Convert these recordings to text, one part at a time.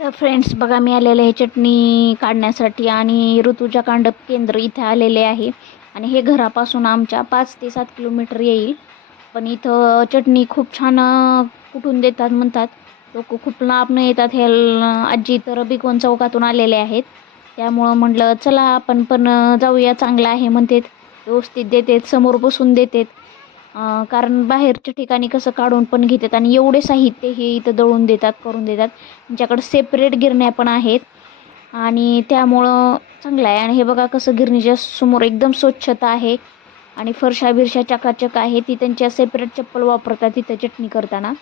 तर फ्रेंड्स बघा मी आलेले आहे चटणी काढण्यासाठी आणि ऋतूच्या कांडप केंद्र इथे आलेले आहे. आणि हे घरापासून आमच्या पाच ते सात किलोमीटर येईल. पण इथं चटणी खूप छान कुठून देतात म्हणतात? लोक खूप लांबनं येतात हे आजी तर बिकोन चौकातून आलेले आहेत. त्यामुळं म्हटलं चला आपण पण जाऊया चांगलं आहे म्हणतात. व्यवस्थित देतात समोर बसून देतात. कारण बाहेरच्या ठिकाणी कसं काढून पण घेतात आणि एवढे साहित्य हे इथं दळून देतात करून देतात. त्यांच्याकडं सेपरेट गिरण्या पण आहेत. आणि त्यामुळं चांगलं आहे. आणि हे बघा कसं गिरणीच्या समोर एकदम स्वच्छता आहे. आणि फरशा बिरशा चकाचक आहे. ती त्यांच्या सेपरेट चप्पल वापरतात तिथं चटणी करताना.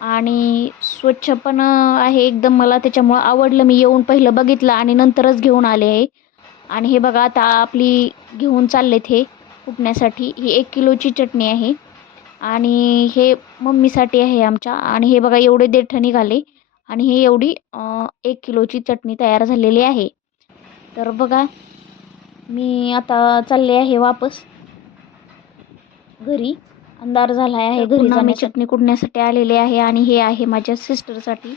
आणि स्वच्छ पण आहे एकदम. मला त्याच्यामुळं आवडलं. मी येऊन पहिलं बघितलं आणि नंतरच घेऊन आले आहे. आणि हे बघा आता आपली घेऊन चाललेत हे. कुटण्यासाठी ही एक किलोची चटणी आहे. आणि हे मम्मीसाठी आहे आमच्या. आणि हे बघा एवढे देठ निघाले. आणि हे एवढी एक किलोची चटणी तयार झालेली आहे. तर बघा मी आता चालले आहे वापस. घरी. अंधार झाला आहे घरी आम्ही चटणी कुटण्यासाठी आलेले आहे आणि हे आहे माझ्या सिस्टरसाठी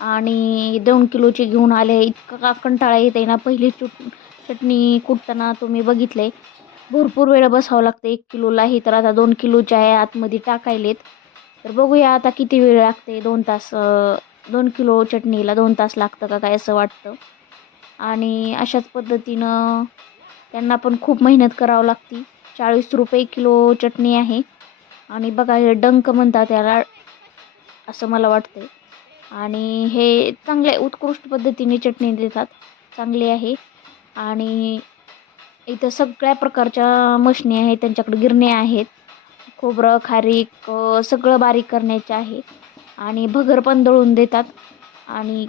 आणि दोन किलोची घेऊन आले. आहे इतका कंटाळा येते ना पहिली चुट चटणी कुटताना तुम्ही बघितले भरपूर वेळ बसावं लागतं. एक किलोलाही तर आता दोन किलोचे आहे आतमध्ये टाकायलेत. तर बघूया आता किती वेळ लागते. दोन तास दोन किलो चटणीला दोन तास लागतं का काय असं वाटतं. आणि अशाच पद्धतीनं त्यांना पण खूप मेहनत करावं लागते. चाळीस रुपये किलो चटणी आहे. आणि बघा हे डंक म्हणतात त्याला असं मला वाटतं आणि हे चांगल्या उत्कृष्ट पद्धतीने चटणी देतात. चांगली आहे. आणि इथं सगळ्या प्रकारच्या मशनी आहेत त्यांच्याकडे गिरण्या आहेत खोबरं खारीक सगळं बारीक करण्याचे आहे. आणि भगर पण दळून देतात. आणि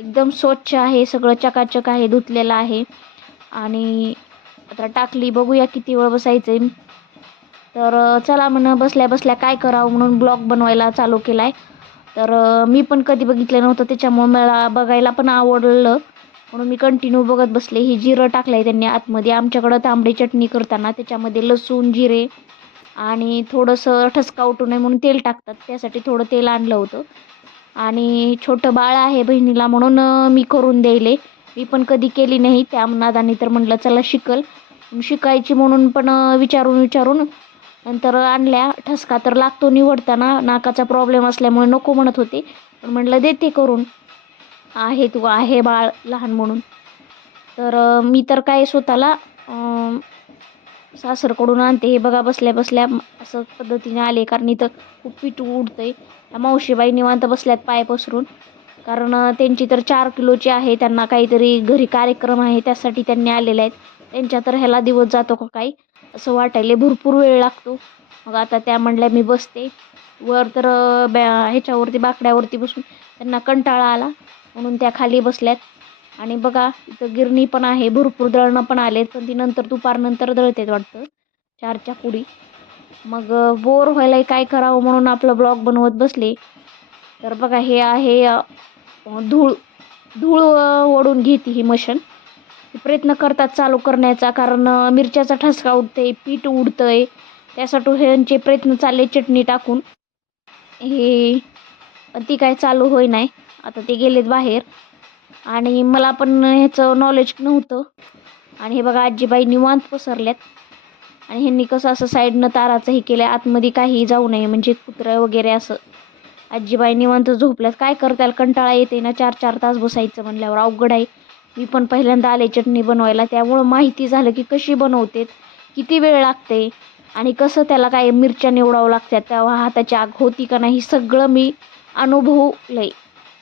एकदम स्वच्छ आहे सगळं चकाचक आहे धुतलेलं आहे. आणि आता टाकली बघूया किती वेळ बसायचं आहे तर चला म्हणून बसल्या बसल्या काय करावं म्हणून ब्लॉग बनवायला चालू केला आहे तर मी पण कधी बघितलं नव्हतं त्याच्यामुळं मला बघायला पण आवडलं. म्हणून मी कंटिन्यू बघत बसले. ही जिरं टाकलं आहे त्यांनी आतमध्ये. आमच्याकडं तांबडी चटणी करताना त्याच्यामध्ये लसूण जिरे आणि थोडंसं ठसका उठू नये म्हणून तेल टाकतात. त्यासाठी थोडं तेल आणलं होतं. आणि छोटं बाळ आहे बहिणीला म्हणून मी करून द्यायले. मी पण कधी केली नाही. त्या नादाने तर म्हटलं चला शिकल. शिकायची म्हणून पण विचारून विचारून नंतर आणल्या. ठसका तर लागतो निवडताना. नाकाचा प्रॉब्लेम असल्यामुळे नको म्हणत होते. पण म्हटलं देते करून. आहे तू आहे बाळ लहान म्हणून. तर मी तर काय स्वतःला सासरकडून आणते हे बघा बसल्या बसल्या असं पद्धतीने आले. कारण इथं खूप पीठ उडतंय. त्या मावशीबाई निवांत बसल्यात पाय पसरून. कारण त्यांची तर चार किलोची आहे. त्यांना काहीतरी घरी कार्यक्रम आहे. त्यासाठी त्यांनी आलेले आहेत. त्यांच्या तर ह्याला दिवस जातो का काही? असं वाटायला. भरपूर वेळ लागतो. मग आता त्या म्हणल्या मी बसते. वर तर बॅ ह्याच्यावरती बाकड्यावरती बसून त्यांना कंटाळा आला. म्हणून त्या खाली बसल्यात. आणि बघा इथं गिरणी पण आहे भरपूर दळणं पण आलेत. पण ती नंतर दुपारनंतर दळतेत वाटतं. चारच्या पुढी मग बोर व्हायला काय करावं म्हणून आपलं ब्लॉग बनवत बसले. तर बघा हे आहे धूळ धूळ ओढून घेते ही मशीन. प्रयत्न करतात चालू करण्याचा. कारण मिरच्याचा ठसका उडते पीठ उडतंय. त्यासाठी ह्यांचे प्रयत्न चालले चटणी टाकून. हे पण ती काय चालू होई नाही. आता ते गेलेत बाहेर. आणि मला पण ह्याचं नॉलेज नव्हतं. आणि हे बघा आजीबाई निवांत पसरल्यात. आणि ह्यांनी कसं असं साईडनं ताराचं हे केलं आतमध्ये काही जाऊ नये म्हणजे कुत्रं वगैरे असं. आजीबाई निवांत झोपल्यात. काय करताल? कंटाळा येते ना चार चार तास बसायचं म्हणल्यावर अवघड आहे. मी पण पहिल्यांदा आले चटणी बनवायला. त्यामुळं माहिती झालं की कशी बनवते किती वेळ लागते आणि कसं त्याला काय मिरच्या निवडावं लागतात तेव्हा हाताची आग होती का नाही सगळं मी अनुभवलंय.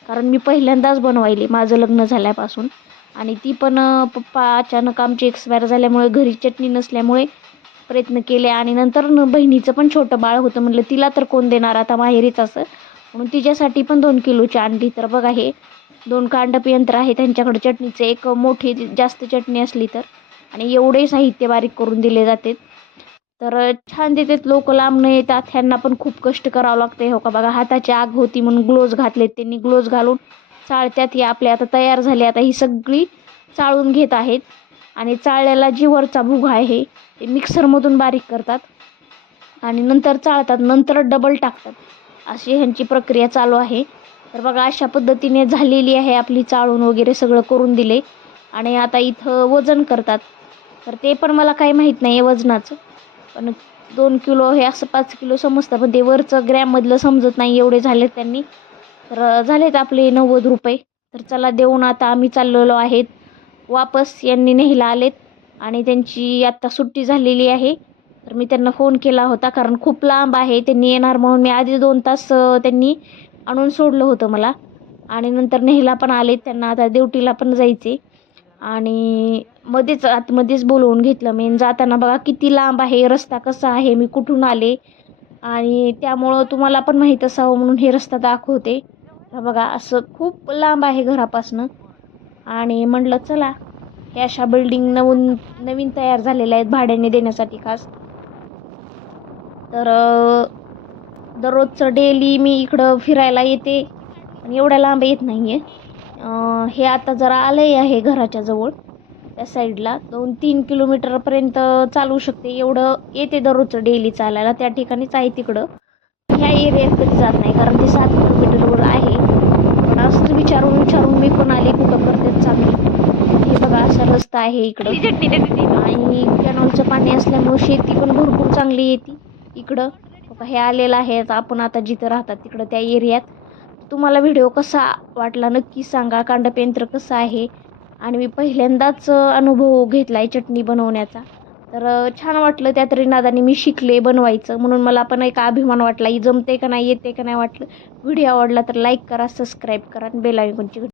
कारण मी पहिल्यांदाच बनवायली माझं लग्न झाल्यापासून. आणि ती पण पप्पा अचानक आमची एक्सपायर झाल्यामुळे घरी चटणी नसल्यामुळे प्रयत्न केले. आणि नंतर न बहिणीचं पण छोटं बाळ होतं. म्हटलं तिला तर कोण देणार? आता माहेरीच असं. म्हणून तिच्यासाठी पण दोन किलोची आणली तर बघा हे दोन कांडप यंत्र आहे. त्यांच्याकडे चटणीचे एक मोठी जास्त चटणी असली तर. आणि एवढे साहित्य बारीक करून दिले जाते. तर छान देतात लोक लांब न येतात ह्यांना पण खूप कष्ट करावं लागते हो का बघा हाताची आग होती म्हणून ग्लोव्ज घातलेत त्यांनी ग्लोव्ज घालून चाळत्यात ही आपले आता तयार झाले. आता ही सगळी चाळून घेत आहेत. आणि चाळल्याला जी वरचा भुगा आहे ते मिक्सरमधून बारीक करतात. आणि नंतर चाळतात नंतर डबल टाकतात. अशी ह्यांची प्रक्रिया चालू आहे. तर बघा अशा पद्धतीने झालेली आहे आपली चाळून वगैरे सगळं करून दिले. आणि आता इथं वजन करतात. तर ते पण मला काही माहीत नाही आहे वजनाचं. पण दोन किलो हे असं पाच किलो समजतं पण ते वरचं ग्रॅममधलं समजत नाही एवढे झालेत त्यांनी. तर झालेत आपले नव्वद रुपये. तर चला देऊन आता आम्ही चाललेलो आहेत. वापस यांनी नेहला आलेत आणि त्यांची आत्ता सुट्टी झालेली आहे. तर मी त्यांना फोन केला होता कारण खूप लांब आहे त्यांनी येणार म्हणून मी आधी दोन तास त्यांनी आणून सोडलं होतं मला. आणि नंतर नेहला पण आले त्यांना आता देवटीला पण जायचे आणि मध्येच आतमध्येच बोलवून घेतलं. मी जाताना बघा किती लांब आहे रस्ता कसा आहे मी कुठून आले? आणि त्यामुळं तुम्हाला पण माहीत असावं म्हणून हे रस्ता दाखवते. बघा असं खूप लांब आहे घरापासनं. आणि म्हटलं चला हे अशा बिल्डिंग नवीन नवीन तयार झालेल्या आहेत भाड्याने देण्यासाठी खास. तर दररोजचं डेली मी इकडं फिरायला येते. पण एवढ्या लांब येत नाही आहे हे आता जरा आलंय आहे घराच्या जवळ. त्या साईडला दोन तीन किलोमीटरपर्यंत चालू शकते. एवढं येते दररोजचं डेली चालायला. त्या ठिकाणीच आहे तिकडं. ह्या एरियात कधी जात नाही कारण ते सात किलोमीटरवर आहे. पण असंच विचारून विचारून मी पण आले कुठं करते चांगली हे बघा असा रस्ता आहे इकडं. आणि कॅनॉलचं पाणी असल्यामुळे शेती पण भरपूर चांगली येते. इकडं हे आलेलं आहे. आपण आता जिथं राहतात तिकडं त्या एरियात. तुम्हाला व्हिडिओ कसा वाटला? नक्की सांगा. कांडपयंत्र कसं आहे? आणि मी पहिल्यांदाच अनुभव घेतला आहे चटणी बनवण्याचा. तर छान वाटलं त्या तरी नादाने मी शिकले बनवायचं. म्हणून मला पण एक अभिमान वाटला. जमते का नाही येते का नाही वाटलं. व्हिडिओ आवडला तर लाईक करा सबस्क्राईब करा आणि बेल आयकॉनची